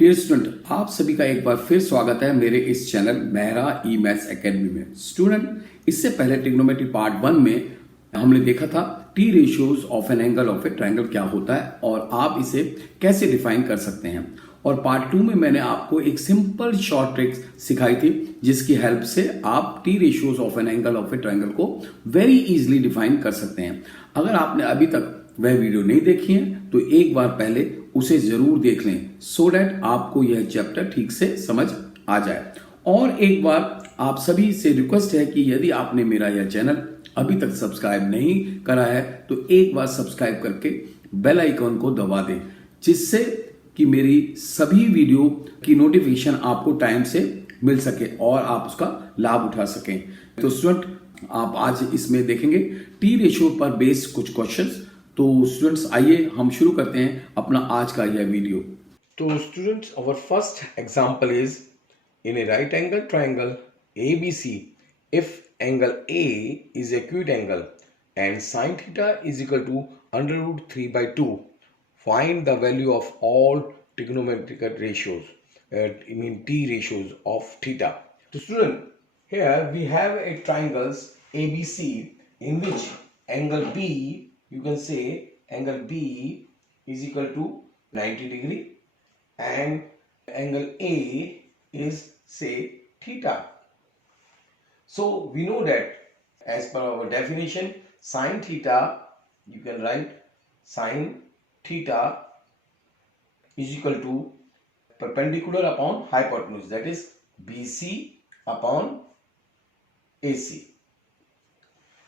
Dear student, आप सभी का एक बार फिर स्वागत है मेरे इस चैनल मेहरा ई मैथ्स एकेडमी में। स्टूडेंट, इससे पहले ट्रिग्नोमेट्री पार्ट 1 में हमने देखा था T ratios of an angle of A triangle क्या होता है और आप इसे कैसे डिफाइन कर सकते हैं। और पार्ट 2 में मैंने आपको एक सिंपल शॉर्ट ट्रिक सिखाई थी जिसकी हेल्प से आप T ratios of an angle of A triangle को वेरी इजीली डिफाइन कर सकते हैं। अगर आपने अभी तक वह वीडियो नहीं देखी है तो एक बार पहले उसे जरूर देख लें सो डैट आपको यह चैप्टर ठीक से समझ आ जाए। और एक बार आप सभी से रिक्वेस्ट है कि यदि आपने मेरा यह चैनल अभी तक सब्सक्राइब नहीं करा है तो एक बार सब्सक्राइब करके बेल आइकन को दबा दें, जिससे कि मेरी सभी वीडियो की नोटिफिकेशन आपको टाइम से मिल सके और आप उसका लाभ उठा सकें। तो स्टूडेंट, आप आज इसमें देखेंगे टी रेशियो पर बेस्ड कुछ क्वेश्चंस। तो स्टूडेंट्स, आइए हम शुरू करते हैं अपना आज का यह वीडियो। तो students, our first example is in a right angle triangle ABC, if angle A is acute angle and sin theta is equal to under root 3 by 2, find the value of all trigonometric ratios, T ratios of theta. So student, here we have a triangles ABC in which angle B, you can say angle B is equal to 90 degree and angle A is say theta. So we know that as per our definition, sin theta, you can write sin theta is equal to perpendicular upon hypotenuse, that is BC upon AC.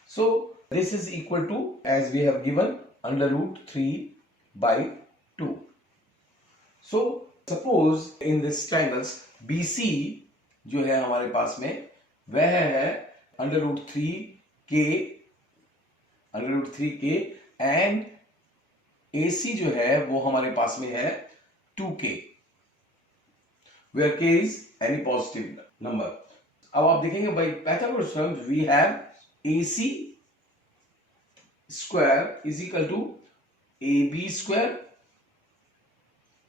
So this is equal to, as we have given, under root 3 by 2. So suppose in this triangles BC जो है हमारे पास में वह है under root 3k and AC जो है वो हमारे पास में है 2k, where k is any positive number. अब आप देखेंगे by Pythagoras terms we have AC square is equal to AB square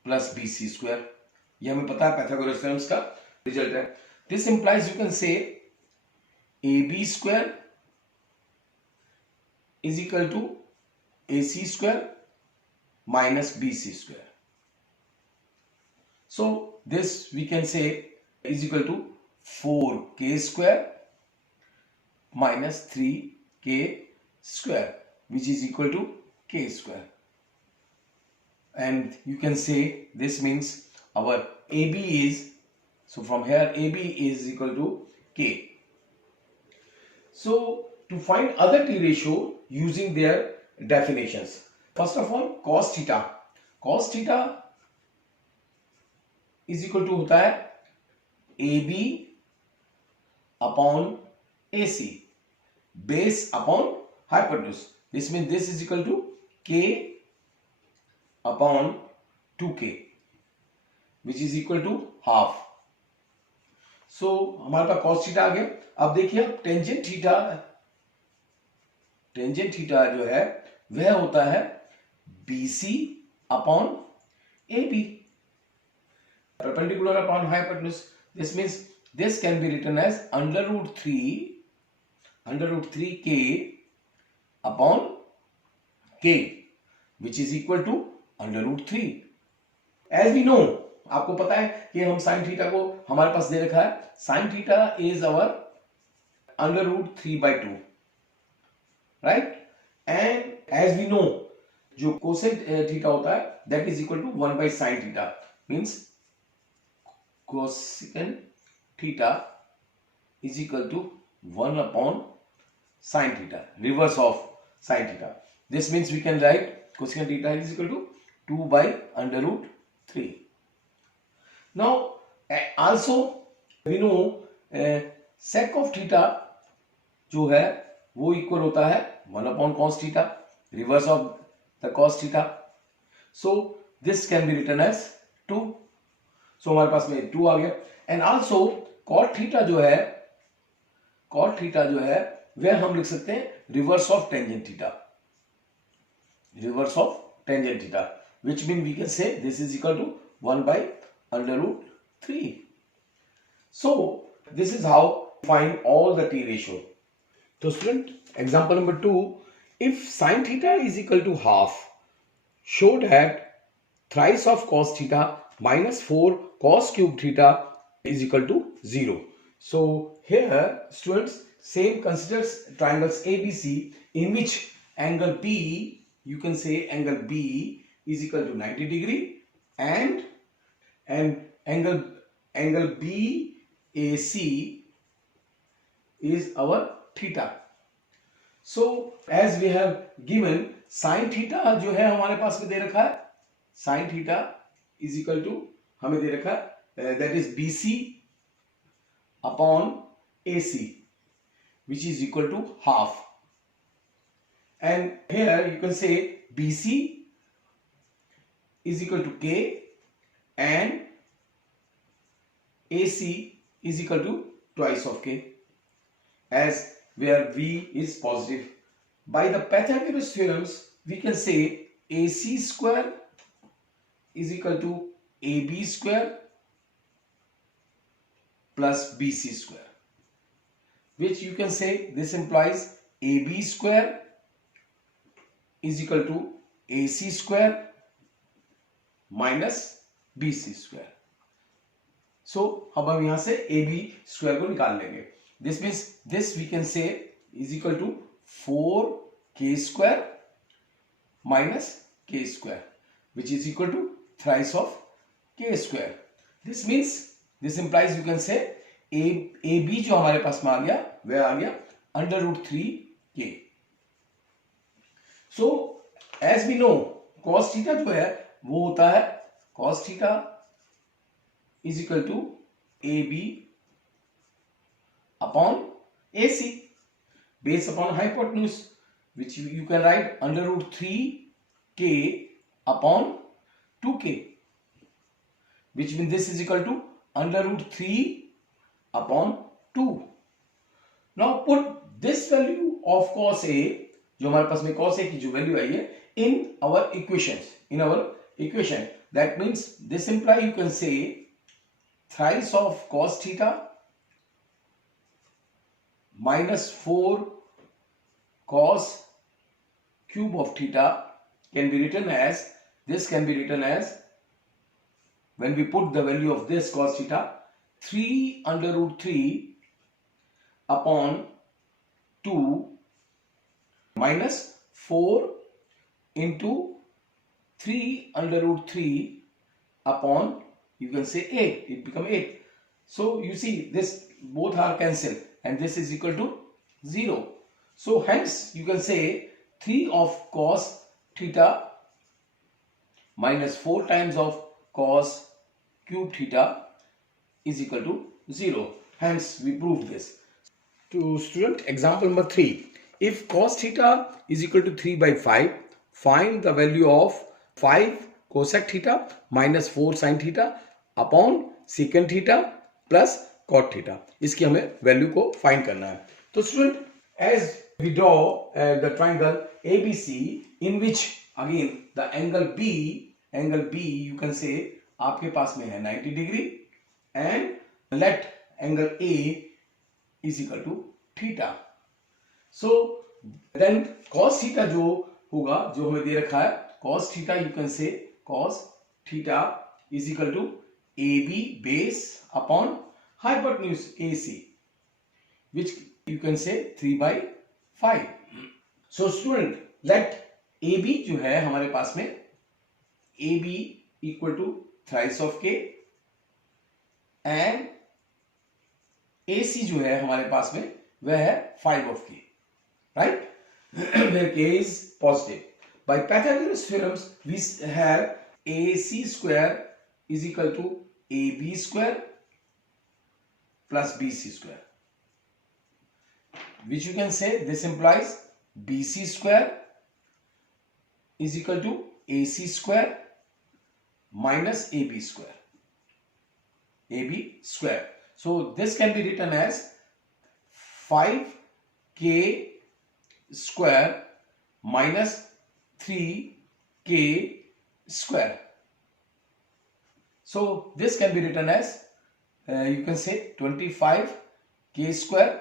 plus BC square. ये हमें पता है Pythagoras theorem का रिजल्ट है. This implies you can say AB square is equal to AC square minus BC square. So this we can say is equal to 4k square minus 3k square, which is equal to k square. And you can say this means our AB is, so from here AB is equal to k. So to find other T ratio using their definitions, first of all cos theta is equal to होता है AB upon AC base upon hypotenuse. This means this is equal to k upon 2k, which is equal to half. So हमारे पास cos theta आ गया. अब देखिए tangent theta जो है वह होता है BC upon AB, perpendicular upon hypotenuse. This means this can be written as under root 3k upon k, which is equal to under root 3. As we know, आपको पता है कि हम sin थीटा को हमारे पास दे रखा है, sin theta is our under root 3 by 2, right? And as we know, जो cosec थीटा होता है that is equal to 1 by sin theta, means cosecant theta is equal to 1 upon sin theta, reverse of sin theta. This means we can write cosecant theta is equal to 2 by under root 3. Now also we know sec of theta जो है वो equal होता है 1 upon cos theta, reverse of the cos theta. So this can be written as 2. So हमारे पास में 2 आ गया. And also cot theta जो है वह हम लिख सकते हैं reverse of tangent theta, which means we can say this is equal to 1 by under root 3. So this is how to find all the t ratio. So student, example number 2, if sine theta is equal to half, show that thrice of cos theta minus 4 cos cube theta is equal to 0. So here students, same considers triangles ABC in which angle B, you can say angle B is equal to 90 degree and angle BAC is our theta. So as we have given sin theta जो है हमारे पास में दे रखा है, sin theta is equal to हमें दे रखा है that is BC upon AC which is equal to half, and here you can say BC is equal to K and AC is equal to twice of K, as where V is positive. By the Pythagoras theorems, we can say AC square is equal to AB square plus BC square, which you can say this implies AB square is equal to AC square minus BC square. So अब हम यहां से AB square को निकाल लेंगे. This means this we can say is equal to 4k square minus k square, which is equal to thrice of k square. This means this implies you can say AB जो हमारे पास में आ गया वह आ गया under root 3k. So as we know cos theta जो है वो होता है cos theta is equal to AB upon AC based upon hypotenuse, which you can write under root 3k upon 2k, which means this is equal to under root 3 upon 2. Now put this value of cos A, जो हमारे पास में cos A की जो value आई है, in our equation. That means this imply you can say thrice of cos theta minus 4 cos cube of theta can be written as, this can be written as, when we put the value of this cos theta, 3 under root 3 upon 2 minus 4 into 3 under root 3 upon, you can say 8, it become 8. So you see this both are cancelled and this is equal to 0. So hence you can say 3 of cos theta minus 4 times of cos cube theta is equal to 0. Hence we proved this. To student, example number 3. If cos theta is equal to 3 by 5, find the value of 5 cosec theta minus 4 sin theta upon secant theta plus cot theta. इसकी हमें value को find करना है. तो student, as we draw the triangle ABC in which again the angle B you can say आपके पास में है 90 degree and let angle A is equal to theta. So then cos theta जो होगा, जो हमें दे रखा है, cos theta you can say cos theta is equal to AB base upon hypotenuse AC, which you can say 3 by 5. So student, let AB जो है हमारे पास में AB equal to thrice of K and AC जो है हमारे पास में वह है 5 of K, right? Where K is positive. By Pythagoras theorems, we have AC square is equal to AB square plus BC square, which you can say this implies BC square is equal to AC square minus AB square. So this can be written as 5K square minus 3K square. So this can be written as you can say 25 k square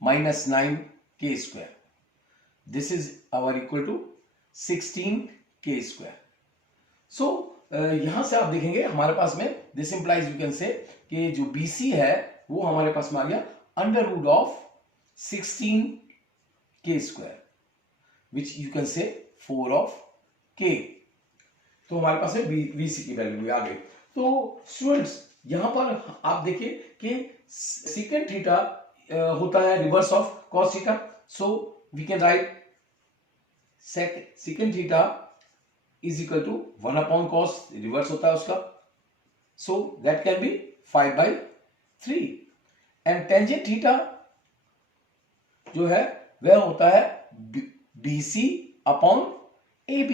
minus 9 k square. This is our equal to 16 k square. So यहां से आप देखेंगे हमारे पास में this implies you can से कि जो BC है वो हमारे पास में आ गया under root of 16 k square which you can say 4 of k. तो हमारे पास में BC की वैल्यू भी आ गई. तो स्टूडेंट्स यहां पर आप देखिए कि सेकंड थीटा होता है reverse of cos theta. So we can write second theta is equal to 1 upon cos, reverse होता है उसका. So that can be 5/3. And tangent theta जो है वह होता है BC upon AB.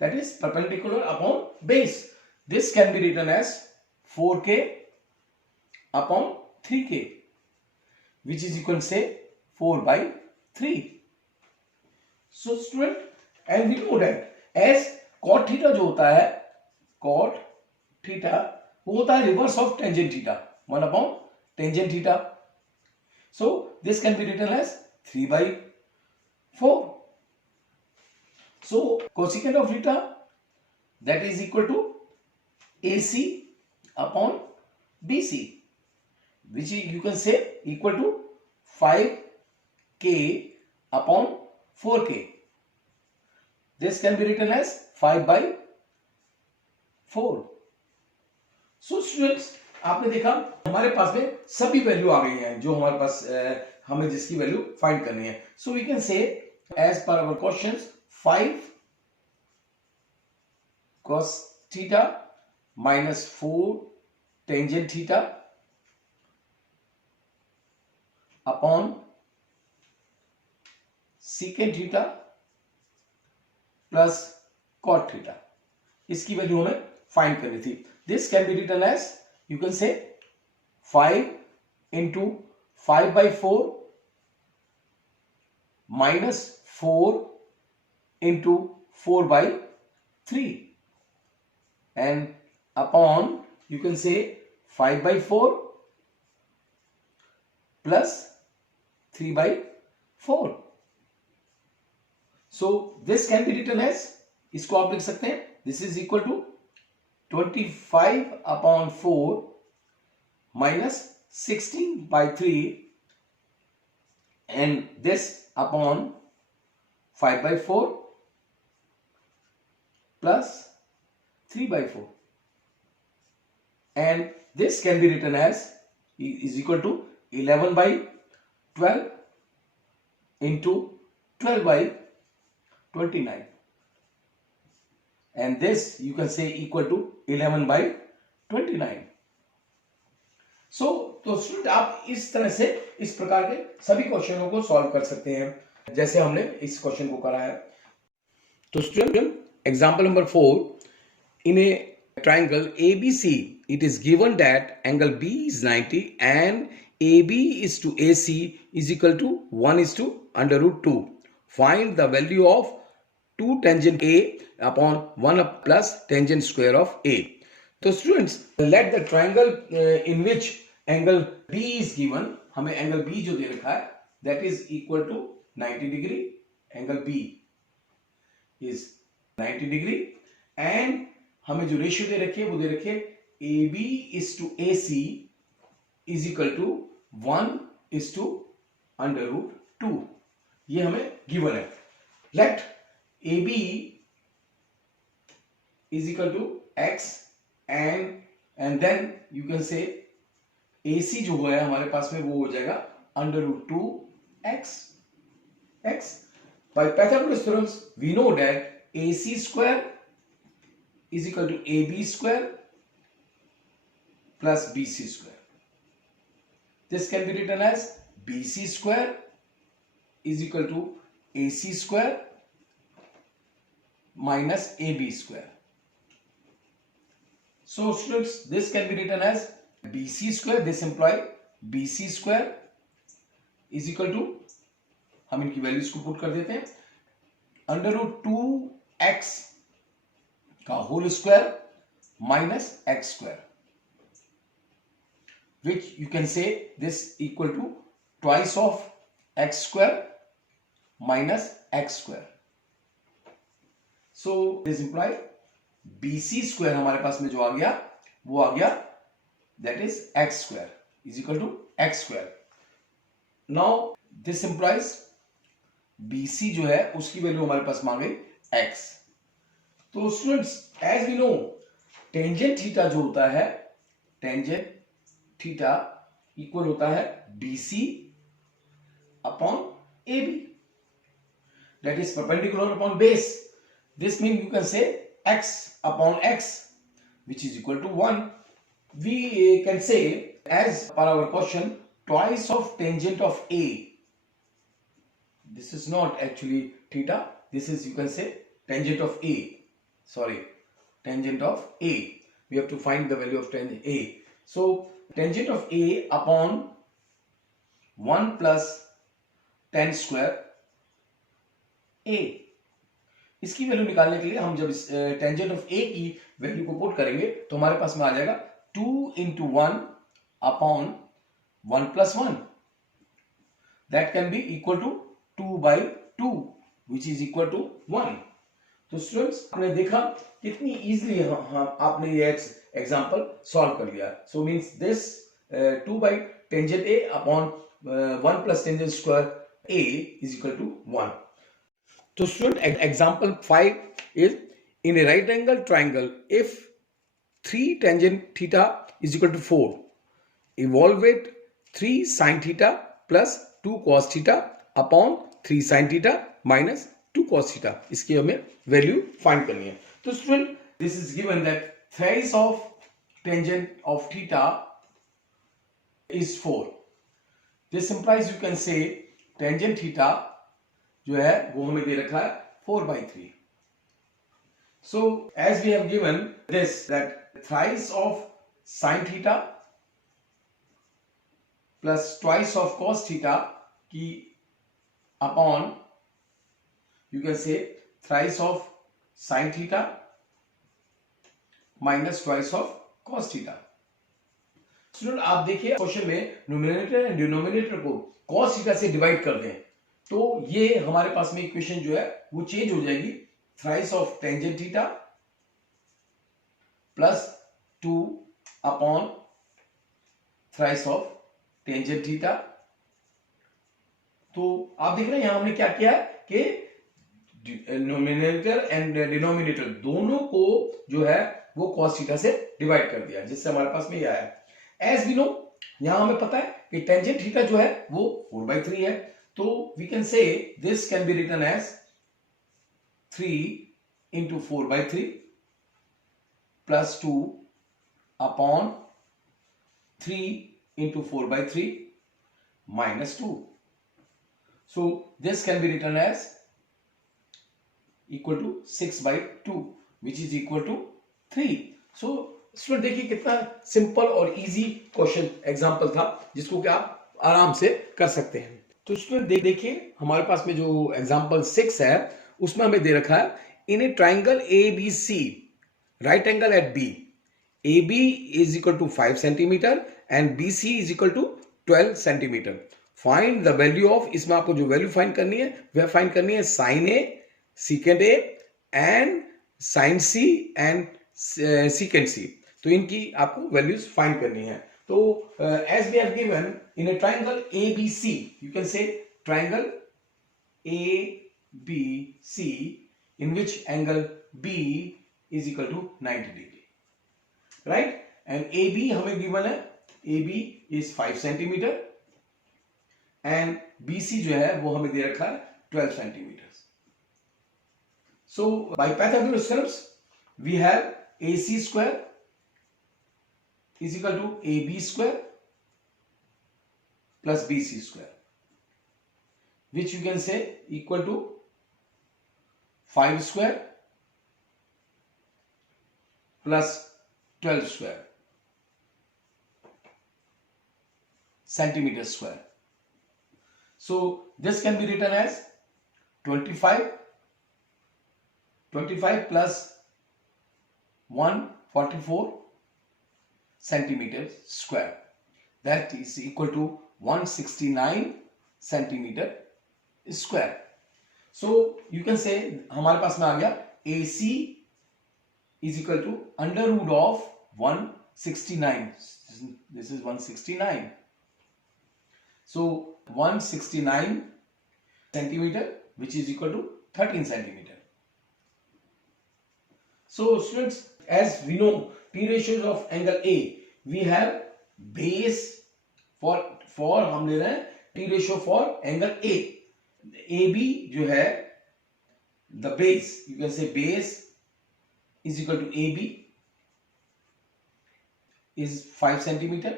That is perpendicular upon base. This can be written as 4k upon 3k, which is equal to say 4/3. So student, and we know that as cot theta जो होता है cot theta वो होता है reverse of tangent theta 1 upon tangent theta. So this can be written as 3/4. So cosecant of theta that is equal to AC upon BC, which you can say equal to 5k upon 4k. This can be written as 5/4. So students, आपने देखा हमारे पास में सभी value आ गई हैं जो हमारे पास हमें जिसकी वैल्यू फाइंड करनी है. So we can say as per our questions 5 cos theta minus 4 tangent theta upon secant theta plus cot theta, इसकी वैल्यू हमें फाइंड करनी थी. This can be written as you can say 5 into 5/4 minus 4 into 4/3 and upon you can say 5/4 plus 3/4. So this can be written as, इसको आप लिख सकते हैं this is equal to 25/4 minus 16/3 and this upon 5/4 plus 3/4 and this can be written as is equal to 11/12 into 12/29 and this you can say equal to 11/29. So तो student आप इस तरह से इस प्रकार के सभी क्वेश्चनों को सॉल्व कर सकते हैं जैसे हमने इस क्वेश्चन को करा है. तो student example number 4, in a triangle ABC it is given that angle B is 90 and AB is to AC is equal to 1/√2. Find the value of 2 tangent A upon 1 plus tangent square of A. So students, let the triangle in which angle B is given, हमें angle B जो दे रखा है that is equal to 90 degree. Angle B is 90 degree and हमें जो ratio दे रखी है वो दे रखी है AB is to AC is equal to 1/√2. ये हमें गिवन है. Let AB is equal to x and then you can say AC जो है हमारे पास में वो हो जाएगा √2x. By Pythagoras theorem we know that AC square is equal to AB square plus BC square. This can be written as BC square is equal to AC square minus AB square. So students, this can be written as BC square. This implies BC square is equal to, हम इनकी values को put कर देते हैं, √2x का whole square minus x square, which you can say this equal to twice of x square minus x square. So this implies BC square हमारे पास में जो आ गया वो आ गया that is x square is equal to x square. Now this implies BC जो है उसकी value हमारे पास मान गई x. तो students as we know tangent theta जो होता है टेंजेंट थीटा इक्वल होता है BC upon AB, that is perpendicular upon base. This means you can say x upon x, which is equal to 1. We can say as per our question twice of tangent of A. This is not actually theta, this is you can say tangent of A. Sorry, tangent of A. We have to find the value of tangent A. So tangent of A upon 1 plus tan square A. इसकी value निकालने के लिए हम जब tangent of ए की value को put करेंगे तो हमारे पास में आ जाएगा 2 into 1 upon 1 plus 1. That can be equal to 2 by 2 which is equal to 1. तो स्टूडेंट्स आपने देखा कितनी इजीली आपने ये एग्जांपल सॉल्व कर लिया. So means this 2 by tangent a upon 1 plus tangent square a is equal to 1. तो student example 5 is in a right angle triangle if 3 tangent theta is equal to 4 evaluate 3 sin theta plus 2 cos theta upon 3 sin theta minus 2 cos theta. इसकी हमें value find करनी है. तो student this is given that thrice of tangent of theta is 4. This implies you can say tangent theta जो है वो हमें दे रखा है 4/3. So as we have given this that thrice of sin theta plus twice of cos theta की upon you can say thrice of sin theta minus twice of cos theta. Student आप देखिए क्वेश्चन में numerator and denominator को cos theta से divide कर दें तो ये हमारे पास में इक्वेशन जो है वो चेंज हो जाएगी. Thrice of tangent theta plus 2 upon thrice of tangent theta. तो आप देख रहे हैं यहां हमने क्या किया है कि न्यूमरेटर एंड डिनोमिनेटर दोनों को जो है वो cos थीटा से डिवाइड कर दिया जिससे हमारे पास में ये आया. एज वी नो यहां हमें पता है कि टेंजेंट थीटा जो है वो 4/3 है. तो we can say this can be written as 3 into 4/3 plus 2 upon 3 into 4/3 minus 2. So this can be written as equal to 6/2 which is equal to 3. So student देखिए कितना सिंपल और इजी क्वेश्चन एग्जांपल था जिसको कि आप आराम से कर सकते हैं. तो स्टूडेंट देखिए हमारे पास में जो एग्जांपल 6 है उसमें हमें दे रखा है in a triangle ABC right angle at B AB is equal to 5 centimeter and BC is equal to 12 centimeter. Find the value of, इसमें आपको जो वैल्यू फाइंड करनी है वह फाइंड करनी है sine A secant A and sine C and secant C. तो इनकी आपको वैल्यूज फाइंड करनी है. तो as we have given in a triangle ABC you can say triangle ABC in which angle B is equal to 90 degree, right? And AB हमें given है AB is 5 centimeter and BC जो है वो हमें दे रखा है 12 centimeters. So by Pythagoras theorem we have AC square is equal to AB square plus BC square, which you can say equal to 5 square plus 12 square centimeter square. So this can be written as 25 plus 144 centimeter square. That is equal to 169 centimeter square. So you can say हमारे पास में आ गया AC is equal to under root of 169. This is 169. So 169 centimeter, which is equal to 13 centimeter. So students, as we know T ratios of angle A, we have base for हम ले रहे हैं T ratio for angle A. AB जो है the base, you can say base is equal to AB is 5 centimeter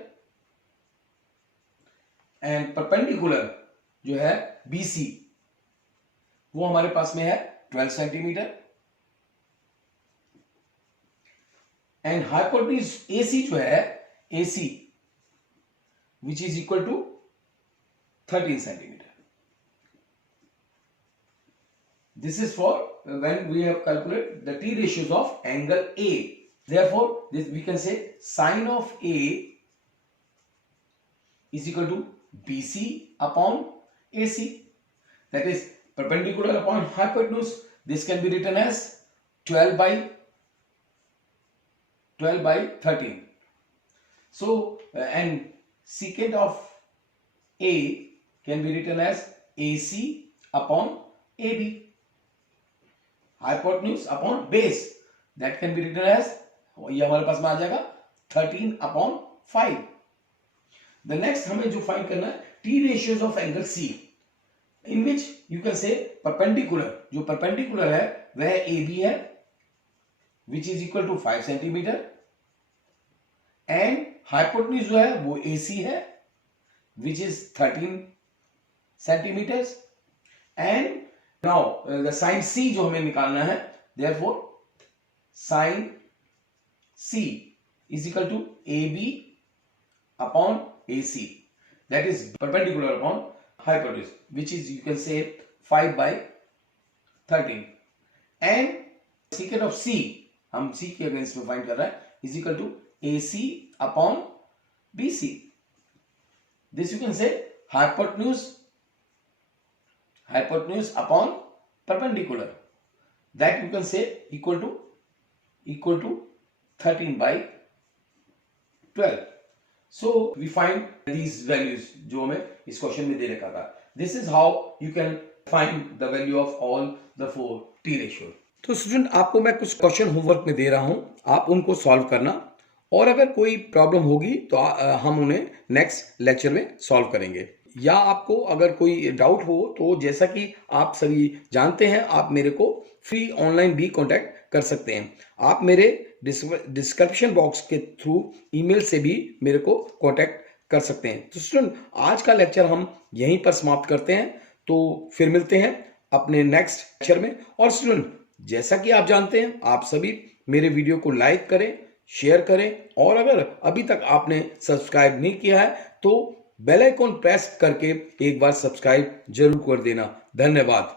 and perpendicular जो है BC वो हमारे पास में है 12 सेंटीमीटर एंड हाइपोटेन्यूज AC जो है AC which is equal to 13 centimeter. This is for when we have calculated the T ratios of angle A. Therefore, this we can say sine of A is equal to BC upon AC. That is perpendicular upon hypotenuse. This can be written as 12 by 13. So and secant of A can be written as AC upon AB. Hypotenuse upon base, that can be written as, ये हमारे पास में आ जाएगा 13 upon 5. The next हमें जो find करना है T ratios of angle C, in which you can say perpendicular, जो perpendicular है वह AB है which is equal to 5 centimeter and hypotenuse जो है वो AC है which is 13 centimeters and now the sine C जो हमें निकालना है, therefore sine C is equal to AB upon AC, that is perpendicular upon hypotenuse, which is you can say 5 by 13 and secant of C, हम C के against में find कर रहे हैं, is equal to AC upon BC. This you can say hypotenuse upon perpendicular, that you can say equal to 13 by 12. So we find these values जो हमें इस question में दे रखा था. This is how you can find the value of all the 4 T ratios. तो student आपको मैं कुछ क्वेश्चन होमवर्क में दे रहा हूं, आप उनको सॉल्व करना और अगर कोई प्रॉब्लम होगी तो हम उन्हें नेक्स्ट लेक्चर में सॉल्व करेंगे. या आपको अगर कोई डाउट हो तो जैसा कि आप सभी जानते हैं आप मेरे को फ्री ऑनलाइन भी कांटेक्ट कर सकते हैं. आप मेरे डिस्क्रिप्शन बॉक्स के थ्रू ईमेल से भी मेरे को कांटेक्ट कर सकते हैं. तो स्टूडेंट आज का लेक्चर हम यहीं पर समाप्त करते हैं, तो फिर मिलते हैं अपने नेक्स्ट लेक्चर में. और स्टूडेंट जैसा कि आप जानते हैं आप सभी मेरे वीडियो को लाइक करें, शेयर करें और अगर अभी तक आपने सब्सक्राइब नहीं किया है तो बेल आइकॉन प्रेस करके एक बार सब्सक्राइब जरूर कर देना. धन्यवाद.